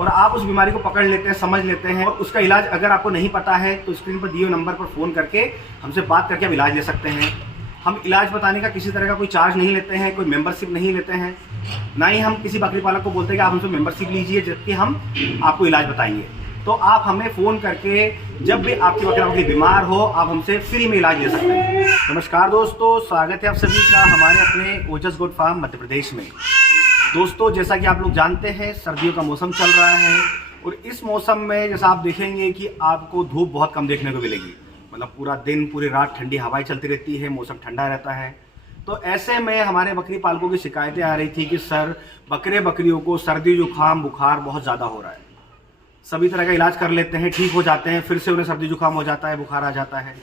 और आप उस बीमारी को पकड़ लेते हैं, समझ लेते हैं और उसका इलाज अगर आपको नहीं पता है तो स्क्रीन पर दिए हुए नंबर पर फ़ोन करके हमसे बात करके आप इलाज ले सकते हैं। हम इलाज बताने का किसी तरह का कोई चार्ज नहीं लेते हैं, कोई मेंबरशिप नहीं लेते हैं, ना ही हम किसी बकरी पालक को बोलते हैं कि आप हमसे मेंबरशिप लीजिए जबकि हम आपको इलाज बताएंगे। तो आप हमें फ़ोन करके जब भी आपकी बकरी बीमार हो आप हमसे फ्री में इलाज ले सकते हैं। नमस्कार दोस्तों, स्वागत है आप सभी का हमारे अपने ओजस गोट फार्म मध्य प्रदेश में। दोस्तों, जैसा कि आप लोग जानते हैं सर्दियों का मौसम चल रहा है और इस मौसम में जैसा आप देखेंगे कि आपको धूप बहुत कम देखने को मिलेगी। मतलब पूरा दिन पूरी रात ठंडी हवाएं चलती रहती है, मौसम ठंडा रहता है। तो ऐसे में हमारे बकरी पालकों की शिकायतें आ रही थी कि सर बकरियों को सर्दी जुकाम बुखार बहुत ज़्यादा हो रहा है। सभी तरह का इलाज कर लेते हैं, ठीक हो जाते हैं, फिर से उन्हें सर्दी जुकाम हो जाता है, बुखार आ जाता है।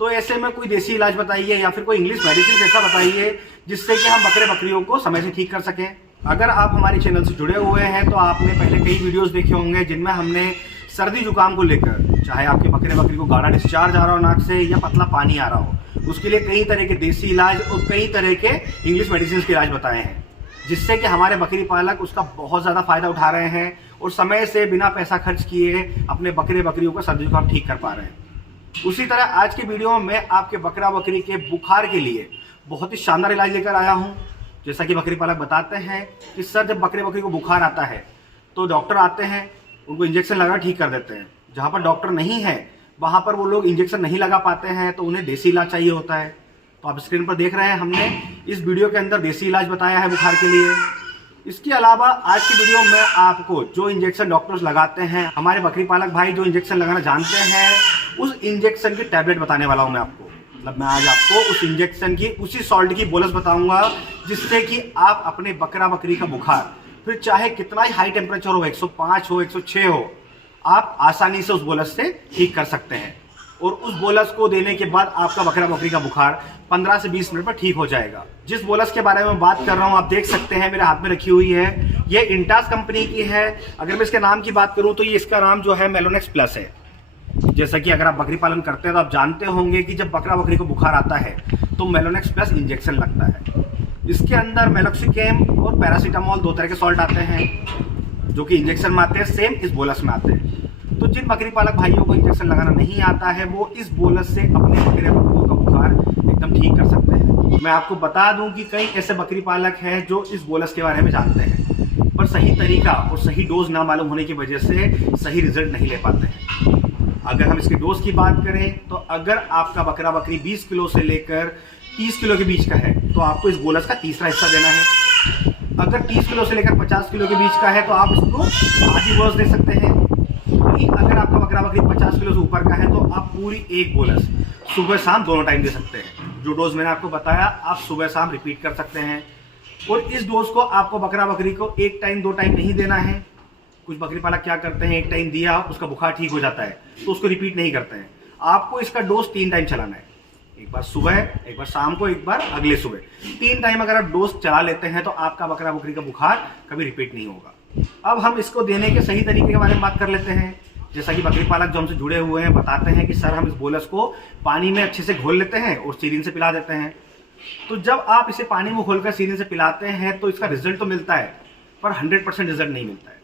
तो ऐसे में कोई देसी इलाज बताइए या फिर कोई इंग्लिश मेडिसिन ऐसा बताइए जिससे कि हम बकरियों को समय से ठीक कर सकें। अगर आप हमारे चैनल से जुड़े हुए हैं तो आपने पहले कई वीडियोस देखे होंगे जिनमें हमने सर्दी जुकाम को लेकर, चाहे आपके बकरी को गाढ़ा डिस्चार्ज आ रहा हो नाक से या पतला पानी आ रहा हो, उसके लिए कई तरह के देसी इलाज और कई तरह के इंग्लिश मेडिसिन के इलाज बताए हैं, जिससे कि हमारे बकरी पालक उसका बहुत ज़्यादा फायदा उठा रहे हैं और समय से बिना पैसा खर्च किए अपने बकरियों का सर्दी जुकाम ठीक कर पा रहे हैं। उसी तरह आज की वीडियो में मैं आपके बकरी के बुखार के लिए बहुत ही शानदार इलाज लेकर आया हूँ। जैसा कि बकरी पालक बताते हैं कि सर जब बकरी को बुखार आता है तो डॉक्टर आते हैं, उनको इंजेक्शन लगा ठीक कर देते हैं। जहाँ पर डॉक्टर नहीं है वहाँ पर वो लोग इंजेक्शन नहीं लगा पाते हैं तो उन्हें देसी इलाज चाहिए होता है। तो आप स्क्रीन पर देख रहे हैं, हमने इस वीडियो के अंदर देसी इलाज बताया है बुखार के लिए। इसके अलावा आज की वीडियो में आपको जो इंजेक्शन डॉक्टर्स लगाते हैं, हमारे बकरी पालक भाई जो इंजेक्शन लगाना जानते हैं, उस इंजेक्शन की टैबलेट बताने वाला हूँ मैं आपको। मतलब मैं आज आपको उस इंजेक्शन की उसी सॉल्ट की बोलस बताऊंगा जिससे कि आप अपने बकरी का बुखार फिर चाहे कितना ही हाई टेम्परेचर हो, 105 हो, 106 हो, आप आसानी से उस बोलस से ठीक कर सकते हैं। और उस बोलस को देने के बाद आपका बकरी का बुखार 15 से 20 मिनट पर ठीक हो जाएगा। जिस बोलस के बारे में बात कर रहा हूँ आप देख सकते हैं मेरे हाथ में रखी हुई है, ये इंटास कंपनी की है। अगर मैं इसके नाम की बात करूँ तो ये इसका नाम जो है मेलोनेक्स प्लस है। जैसा कि अगर आप बकरी पालन करते हैं तो आप जानते होंगे कि जब बकरी को बुखार आता है तो मेलोनेक्स प्लस इंजेक्शन लगता है। इसके अंदर मेलोक्सिकेम और पैरासीटामोल 2 तरह के सॉल्ट आते हैं जो कि इंजेक्शन में आते हैं, सेम इस बोलस में आते हैं। तो जिन बकरी पालक भाइयों को इंजेक्शन लगाना नहीं आता है वो इस बोलस से अपने बकरियों का बुखार एकदम ठीक कर सकते हैं। मैं आपको बता दूं कि कई ऐसे बकरी पालक हैं जो इस बोलस के बारे में जानते हैं पर सही तरीका और सही डोज ना मालूम होने की वजह से सही रिजल्ट नहीं ले पाते हैं। अगर हम इसके डोज की बात करें तो अगर आपका बकरी 20 किलो से लेकर 30 किलो के बीच का है तो आपको इस बोलस का तीसरा हिस्सा देना है। अगर 30 किलो से लेकर 50 किलो के बीच का है तो आप इसको आधी बोलस दे सकते हैं। वहीं अगर आपका बकरी 50 किलो से ऊपर का है तो आप पूरी एक बोलस सुबह शाम दोनों टाइम दे सकते हैं। जो डोज मैंने आपको बताया आप सुबह शाम रिपीट कर सकते हैं। और इस डोज को आपको बकरी को 1 टाइम 2 टाइम नहीं देना है। कुछ बकरी पालक क्या करते हैं, 1 टाइम दिया उसका बुखार ठीक हो जाता है तो उसको रिपीट नहीं करते हैं। आपको इसका डोज 3 टाइम चलाना है, एक बार सुबह, एक बार शाम को, एक बार अगले सुबह। 3 टाइम अगर आप डोज चला लेते हैं तो आपका बकरी का बुखार कभी रिपीट नहीं होगा। अब हम इसको देने के सही तरीके के बारे में बात कर लेते हैं। जैसा कि बकरी पालक जो हमसे जुड़े हुए हैं बताते हैं कि सर हम इस बोलस को पानी में अच्छे से घोल लेते हैं और सीरिन से पिला देते हैं। तो जब आप इसे पानी में घोलकर सीरिन से पिलाते हैं तो इसका रिजल्ट तो मिलता है पर 100% रिजल्ट नहीं मिलता है।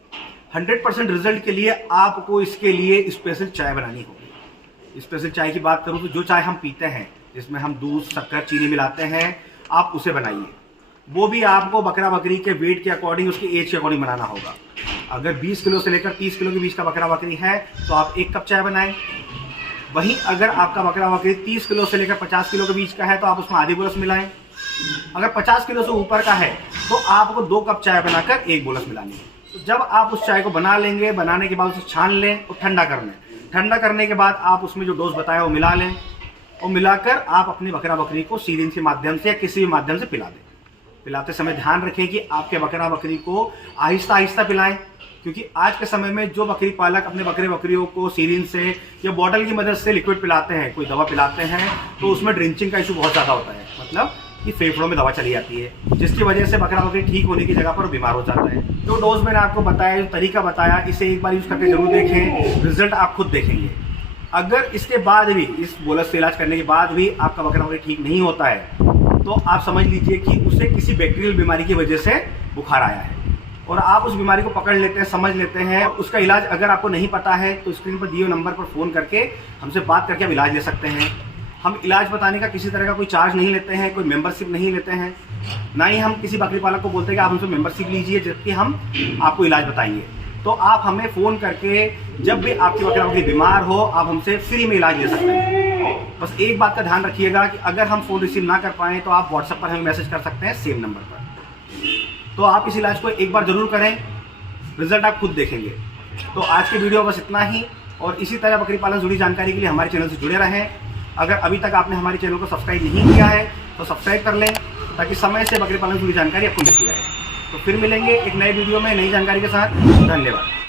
100% रिजल्ट के लिए आपको इसके लिए स्पेशल चाय बनानी होगी। स्पेशल चाय की बात करूँ तो जो चाय हम पीते हैं जिसमें हम दूध, शक्कर, चीनी मिलाते हैं, आप उसे बनाइए। वो भी आपको बकरी के वेट के अकॉर्डिंग, उसकी एज के अकॉर्डिंग बनाना होगा। अगर 20 किलो से लेकर 30 किलो के बीच का बकरी है तो आप 1 कप चाय बनाएं। वहीं अगर आपका बकरी 30 किलो से लेकर 50 किलो के बीच का है तो आप उसमें आधी बोलस मिलाएं। अगर 50 किलो से ऊपर का है तो आपको 2 कप चाय बनाकर 1 बोलस मिलानी है। तो जब आप उस चाय को बना लेंगे, बनाने के बाद उसे छान लें और ठंडा कर लें। ठंडा करने के बाद आप उसमें जो डोज बताया वो मिला लें और मिलाकर आप अपनी बकरी को सीरिन के माध्यम से या किसी भी माध्यम से पिला दें। पिलाते समय ध्यान रखें कि आपके बकरी को आहिस्ता आहिस्ता पिलाएं, क्योंकि आज के समय में जो बकरी पालक अपने बकरियों को सीरिन से या बॉटल की मदद से लिक्विड पिलाते हैं, कोई दवा पिलाते हैं, तो उसमें ड्रिंचिंग का इशू बहुत ज़्यादा होता है। मतलब कि फेफड़ों में दवा चली जाती है जिसकी वजह से बकरी ठीक होने की जगह पर बीमार हो जाता है। जो डोज मैंने आपको बताया, जो तरीका बताया, इसे एक बार यूज़ करके जरूर देखें, रिजल्ट आप खुद देखेंगे। अगर इसके बाद भी, इस बोलस से इलाज करने के बाद भी आपका बकरा ठीक नहीं होता है तो आप समझ लीजिए कि उसे किसी बैक्टीरियल बीमारी की वजह से बुखार आया है। और आप उस बीमारी को पकड़ लेते हैं, समझ लेते हैं। उसका इलाज अगर आपको नहीं पता है तो स्क्रीन पर दिए हुए नंबर पर फ़ोन करके हमसे बात करके आप इलाज ले सकते हैं। हम इलाज बताने का किसी तरह का कोई चार्ज नहीं लेते हैं, कोई मेंबरशिप नहीं लेते हैं, ना ही हम किसी बकरी पालक को बोलते हैं कि आप हमसे मेंबरशिप लीजिए जबकि हम आपको इलाज बताएंगे। तो आप हमें फ़ोन करके जब भी आपकी बकरी बीमार हो आप हमसे फ्री में इलाज ले सकते हैं। बस एक बात का ध्यान रखिएगा कि अगर हम फ़ोन रिसीव ना कर पाएँ तो आप व्हाट्सएप पर हमें मैसेज कर सकते हैं सेम नंबर पर। तो आप इस इलाज को एक बार ज़रूर करें, रिजल्ट आप खुद देखेंगे। तो आज के वीडियो बस इतना ही, और इसी तरह बकरी पालन से जुड़ी जानकारी के लिए हमारे चैनल से जुड़े रहें। अगर अभी तक आपने हमारे चैनल को सब्सक्राइब नहीं किया है तो सब्सक्राइब कर लें ताकि समय से बकरी पालन से जुड़ी जानकारी आपको मिलती रहे। तो फिर मिलेंगे एक नए वीडियो में नई जानकारी के साथ। धन्यवाद।